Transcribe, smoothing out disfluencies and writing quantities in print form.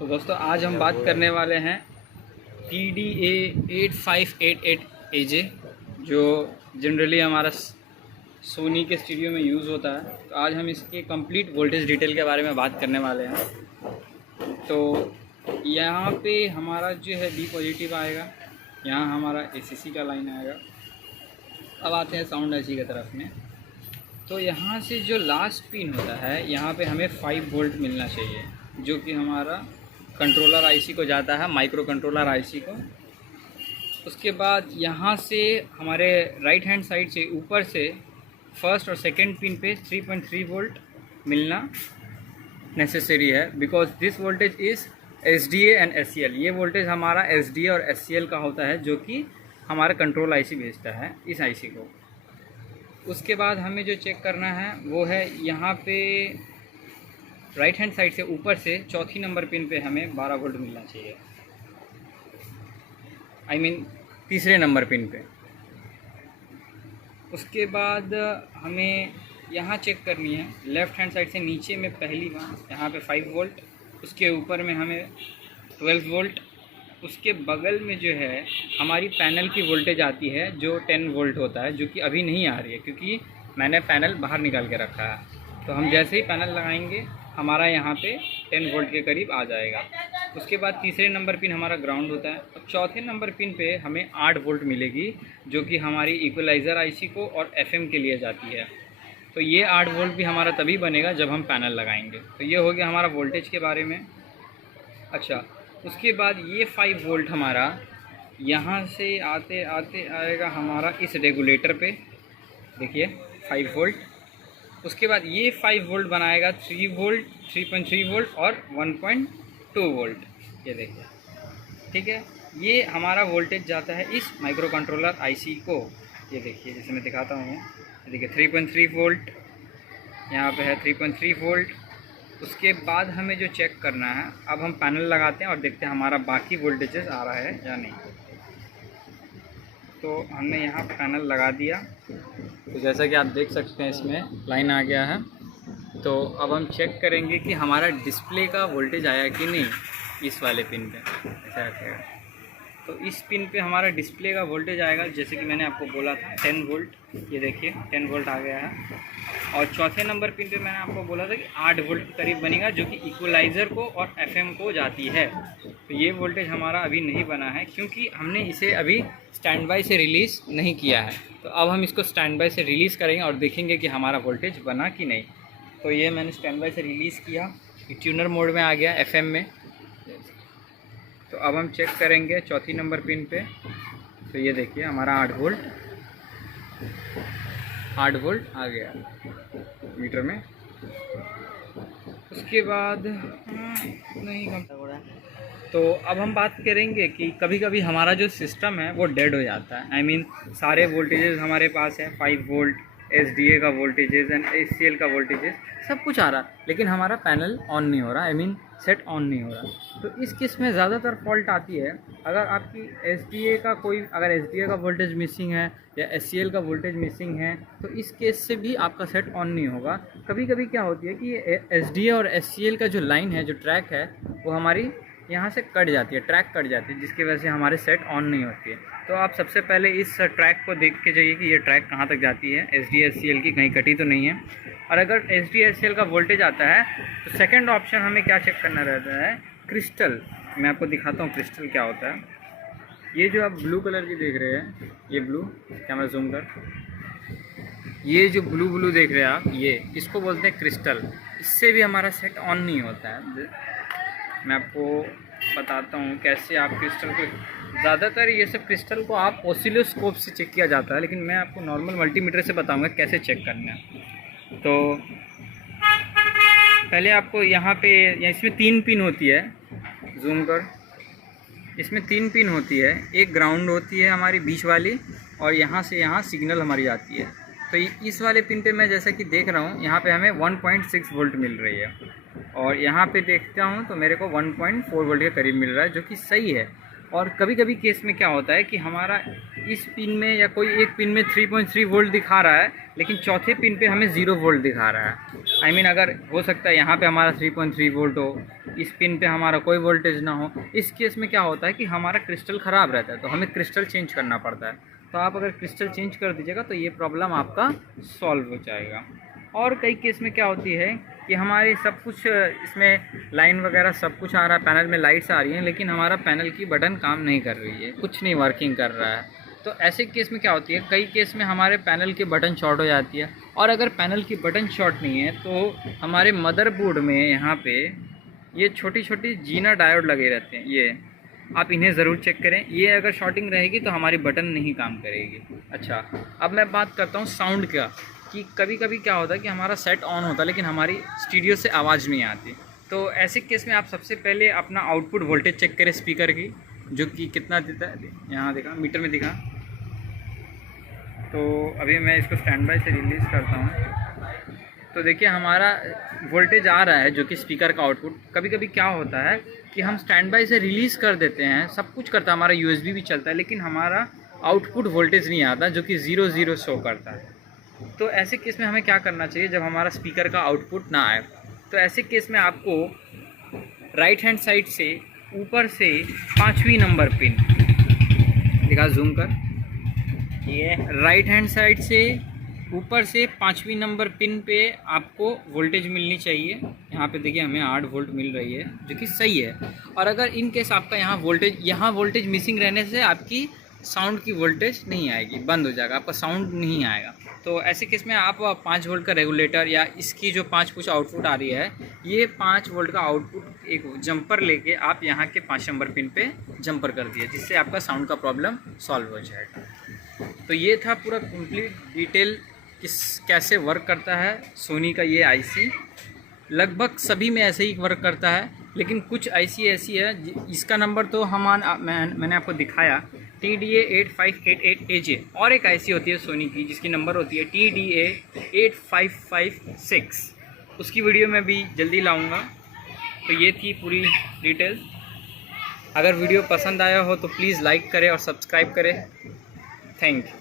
तो दोस्तों आज हम बात करने वाले हैं TDA 8588AJ जो जनरली हमारा सोनी के स्टूडियो में यूज़ होता है। तो आज हम इसके कंप्लीट वोल्टेज डिटेल के बारे में बात करने वाले हैं। तो यहाँ पे हमारा जो है B पॉजिटिव आएगा, यहाँ हमारा ACC का लाइन आएगा। अब आते हैं साउंड IC की तरफ में। तो यहाँ से जो लास्ट पिन होता है यहाँ पे हमें 5 वोल्ट मिलना चाहिए, जो कि हमारा कंट्रोलर IC को जाता है, माइक्रो कंट्रोलर IC को। उसके बाद यहाँ से हमारे राइट हैंड साइड से ऊपर से फर्स्ट और सेकंड पिन पे 3.3 वोल्ट मिलना नेसेसरी है, because this voltage is SDA and SCL। ये वोल्टेज हमारा SDA और SCL का होता है, जो कि हमारा कंट्रोल IC भेजता है इस IC को। उसके बाद हमें जो चेक करना है वो है यहाँ पे राइट हैंड साइड से ऊपर से चौथी नंबर पिन पे हमें 12 वोल्ट मिलना चाहिए, तीसरे नंबर पिन पे। उसके बाद हमें यहाँ चेक करनी है लेफ़्ट हैंड साइड से नीचे में पहली बार यहाँ पे 5 वोल्ट, उसके ऊपर में हमें 12 वोल्ट। उसके बगल में जो है हमारी पैनल की वोल्टेज आती है जो 10 वोल्ट होता है, जो कि अभी नहीं आ रही है क्योंकि मैंने पैनल बाहर निकाल के रखा है। तो हम जैसे ही पैनल लगाएंगे हमारा यहाँ पे 10 वोल्ट के करीब आ जाएगा। उसके बाद तीसरे नंबर पिन हमारा ग्राउंड होता है। और चौथे नंबर पिन पे हमें 8 वोल्ट मिलेगी, जो कि हमारी इक्वलाइज़र IC को और FM के लिए जाती है। तो ये 8 वोल्ट भी हमारा तभी बनेगा जब हम पैनल लगाएंगे। तो ये हो गया हमारा वोल्टेज के बारे में। अच्छा, उसके बाद ये 5 वोल्ट हमारा यहाँ से आते आते आएगा हमारा इस रेगुलेटर पे, देखिए 5 वोल्ट। उसके बाद ये 5 वोल्ट बनाएगा 3 वोल्ट, 3.3 वोल्ट और 1.2 वोल्ट, ये देखिए, ठीक है। ये हमारा वोल्टेज जाता है इस माइक्रो कंट्रोलर IC को। ये देखिए, जैसे मैं दिखाता हूँ, देखिए 3.3 वोल्ट यहाँ पे है, 3.3 वोल्ट। उसके बाद हमें जो चेक करना है, अब हम पैनल लगाते हैं और देखते हैं हमारा बाकी वोल्टेजेस आ रहा है या नहीं। तो हमने यहाँ पैनल लगा दिया, तो जैसा कि आप देख सकते हैं इसमें लाइन आ गया है। तो अब हम चेक करेंगे कि हमारा डिस्प्ले का वोल्टेज आया कि नहीं इस वाले पिन पे। ऐसा रखेगा तो इस पिन पे हमारा डिस्प्ले का वोल्टेज आएगा, जैसे कि मैंने आपको बोला था 10 वोल्ट। ये देखिए 10 वोल्ट आ गया है। और चौथे नंबर पिन पे मैंने आपको बोला था कि 8 वोल्ट के करीब बनेगा, जो कि इक्वलाइज़र को और FM को जाती है। तो ये वोल्टेज हमारा अभी नहीं बना है क्योंकि हमने इसे अभी स्टैंड बाय से रिलीज़ नहीं किया है। तो अब हम इसको स्टैंड बाय से रिलीज़ करेंगे और देखेंगे कि हमारा वोल्टेज बना कि नहीं। तो ये मैंने स्टैंड बाय से रिलीज़ किया, ये ट्यूनर मोड में आ गया FM में। तो अब हम चेक करेंगे चौथी नंबर पिन पे। तो ये देखिए हमारा 8 वोल्ट आ गया मीटर में। उसके बाद नहीं कम। तो अब हम बात करेंगे कि कभी कभी हमारा जो सिस्टम है वो डेड हो जाता है। सारे वोल्टेजेस हमारे पास है, 5 वोल्ट, SDA का वोल्टेजेस एंड SCL का वोल्टेजेस सब कुछ आ रहा, लेकिन हमारा पैनल ऑन नहीं हो रहा, सेट ऑन नहीं हो रहा। तो इस केस में ज़्यादातर फॉल्ट आती है अगर आपकी अगर SDA का वोल्टेज मिसिंग है या SCL का वोल्टेज मिसिंग है, तो इस केस से भी आपका सेट ऑन नहीं होगा। कभी कभी क्या होती है कि SDA और SCL का जो लाइन है, जो ट्रैक है, वो हमारी यहाँ से कट जाती है, ट्रैक कट जाती है, जिसकी वजह से हमारे सेट ऑन नहीं होती है। तो आप सबसे पहले इस ट्रैक को देख के जाइए कि ये ट्रैक कहाँ तक जाती है, SDA SCL की कहीं कटी तो नहीं है। और अगर SDA SCL का वोल्टेज आता है तो सेकंड ऑप्शन हमें क्या चेक करना रहता है, क्रिस्टल। मैं आपको दिखाता हूँ क्रिस्टल क्या होता है। ये जो आप ब्लू कलर की देख रहे हैं, ये ब्लू, कैमरा जूम कर, ये जो ब्लू देख रहे हैं आप, ये इसको बोलते हैं क्रिस्टल। इससे भी हमारा सेट ऑन नहीं होता है। मैं आपको बताता हूँ कैसे आप क्रिस्टल को, ज़्यादातर ये सब क्रिस्टल को आप ऑसिलोस्कोप से चेक किया जाता है, लेकिन मैं आपको नॉर्मल मल्टीमीटर से बताऊँगा कैसे चेक करना है। तो पहले आपको यहाँ पे, इसमें 3 पिन होती है, जूम कर, इसमें 3 पिन होती है। एक ग्राउंड होती है हमारी बीच वाली, और यहाँ से यहाँ सिग्नल हमारी आती है। तो इस वाले पिन पे मैं जैसा कि देख रहा हूँ, यहाँ पे हमें 1.6 वोल्ट मिल रही है, और यहाँ पे देखता हूँ तो मेरे को 1.4 वोल्ट के करीब मिल रहा है, जो कि सही है। और कभी कभी केस में क्या होता है कि हमारा इस पिन में या कोई एक पिन में 3.3 वोल्ट दिखा रहा है, लेकिन चौथे पिन पे हमें 0 वोल्ट दिखा रहा है। अगर हो सकता है यहाँ पे हमारा 3.3 वोल्ट हो, इस पिन पे हमारा कोई वोल्टेज ना हो। इस केस में क्या होता है कि हमारा क्रिस्टल ख़राब रहता है, तो हमें क्रिस्टल चेंज करना पड़ता है। तो आप अगर क्रिस्टल चेंज कर दीजिएगा तो ये प्रॉब्लम आपका सॉल्व हो जाएगा। और कई केस में क्या होती है कि हमारे सब कुछ इसमें लाइन वगैरह सब कुछ आ रहा है, पैनल में लाइट्स आ रही हैं, लेकिन हमारा पैनल की बटन काम नहीं कर रही है, कुछ नहीं वर्किंग कर रहा है। तो ऐसे केस में क्या होती है, कई केस में हमारे पैनल की बटन शॉर्ट हो जाती है। और अगर पैनल की बटन शॉर्ट नहीं है तो हमारे मदरबोर्ड में यहाँ पे ये छोटी छोटी जीना डायोड लगे रहते हैं, ये आप इन्हें ज़रूर चेक करें। ये अगर शॉर्टिंग रहेगी तो हमारी बटन नहीं काम करेगी। अच्छा, अब मैं बात करता हूँ साउंड का, कि कभी कभी क्या होता है कि हमारा सेट ऑन होता है लेकिन हमारी स्टीरियो से आवाज़ नहीं आती। तो ऐसे केस में आप सबसे पहले अपना आउटपुट वोल्टेज चेक करें स्पीकर की, जो कि कितना देता है, यहाँ देखा मीटर में दिखा। तो अभी मैं इसको स्टैंड बाय से रिलीज़ करता हूँ, तो देखिए हमारा वोल्टेज आ रहा है जो कि स्पीकर का आउटपुट। कभी कभी क्या होता है कि हम स्टैंड बाय से रिलीज़ कर देते हैं, सब कुछ करता है, हमारा USB भी चलता है, लेकिन हमारा आउटपुट वोल्टेज नहीं आता, जो कि 0 शो करता है। तो ऐसे केस में हमें क्या करना चाहिए जब हमारा स्पीकर का आउटपुट ना आए? तो ऐसे केस में आपको राइट हैंड साइड से ऊपर से 5वीं नंबर पिन दिखा, जूम कर, ये राइट हैंड साइड से ऊपर से 5वीं नंबर पिन पे आपको वोल्टेज मिलनी चाहिए। यहाँ पे देखिए हमें 8 वोल्ट मिल रही है, जो कि सही है। और अगर इन केस आपका यहाँ वोल्टेज मिसिंग रहने से आपकी साउंड की वोल्टेज नहीं आएगी, बंद हो जाएगा, आपका साउंड नहीं आएगा। तो ऐसे केस में आप 5 वोल्ट का रेगुलेटर या इसकी जो 5 कुछ आउटपुट आ रही है, ये 5 वोल्ट का आउटपुट एक जंपर लेके आप यहाँ के 5 नंबर पिन पे जंपर कर दिए, जिससे आपका साउंड का प्रॉब्लम सॉल्व हो जाएगा। तो ये था पूरा कंप्लीट डिटेल कैसे वर्क करता है सोनी का ये IC। लगभग सभी में ऐसे ही वर्क करता है, लेकिन कुछ IC ऐसी है, इसका नंबर तो मैंने आपको दिखाया, TDA8588AJ। और एक IC होती है सोनी की जिसकी नंबर होती है TDA8556, उसकी वीडियो मैं भी जल्दी लाऊंगा। तो ये थी पूरी डिटेल। अगर वीडियो पसंद आया हो तो प्लीज़ लाइक करें और सब्सक्राइब करें। Thank you.